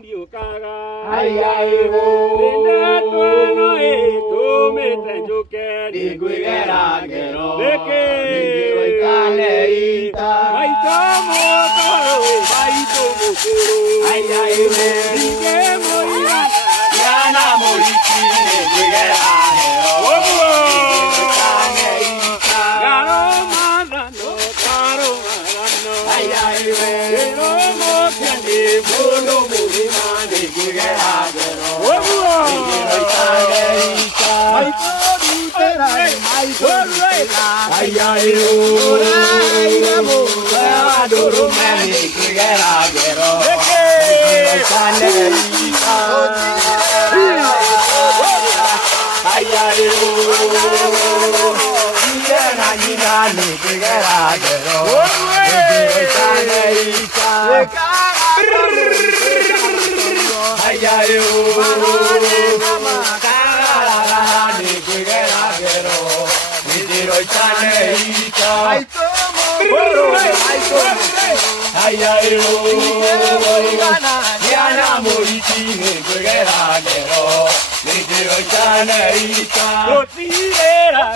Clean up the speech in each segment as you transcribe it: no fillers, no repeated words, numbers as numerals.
dio caga. Ay, ay, oh. Linda tuano tu me tengo que Di guigera gero. de que Di caneita. mai tomo toro mai tomo kuro. Ay, ay, oh. Di que moira Yana morichi di guigera gero. Di caneita. caro marano caro marano. Ay, ay, oh. Pero mo que ni Bolo murima di guigera gero. Di caneita. mai toru tera mai toru Ay, ay, oh. Adoro mami guigera gero. Di caneita. Ay, ay, oh. Yena yina ni guigera gero. Di caneita. Ay, ay, oh. Ni guigera gero. Di caneita. Ay, ay, oh. Yana morichi ni guigera gero. Di caneita. Totira.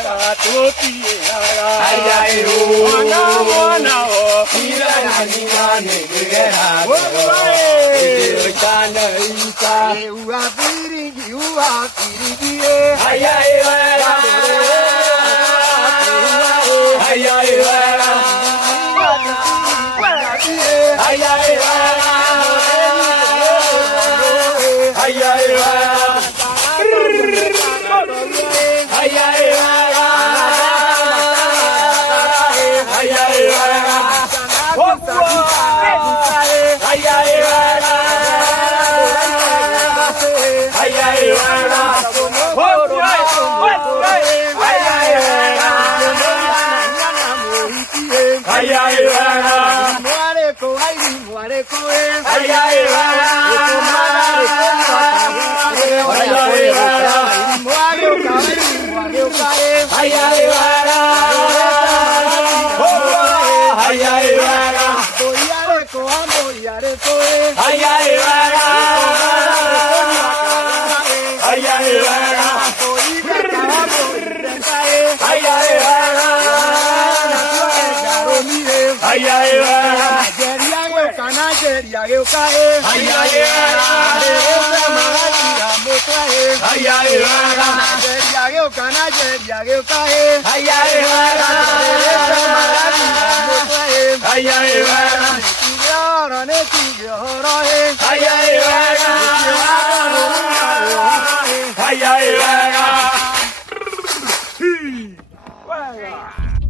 Ay, ay, oh. Wana wana oh. Yena yina ni guigera gero. Di caneita. Ay, ay, ay, ay, ay,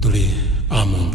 Tuli aamun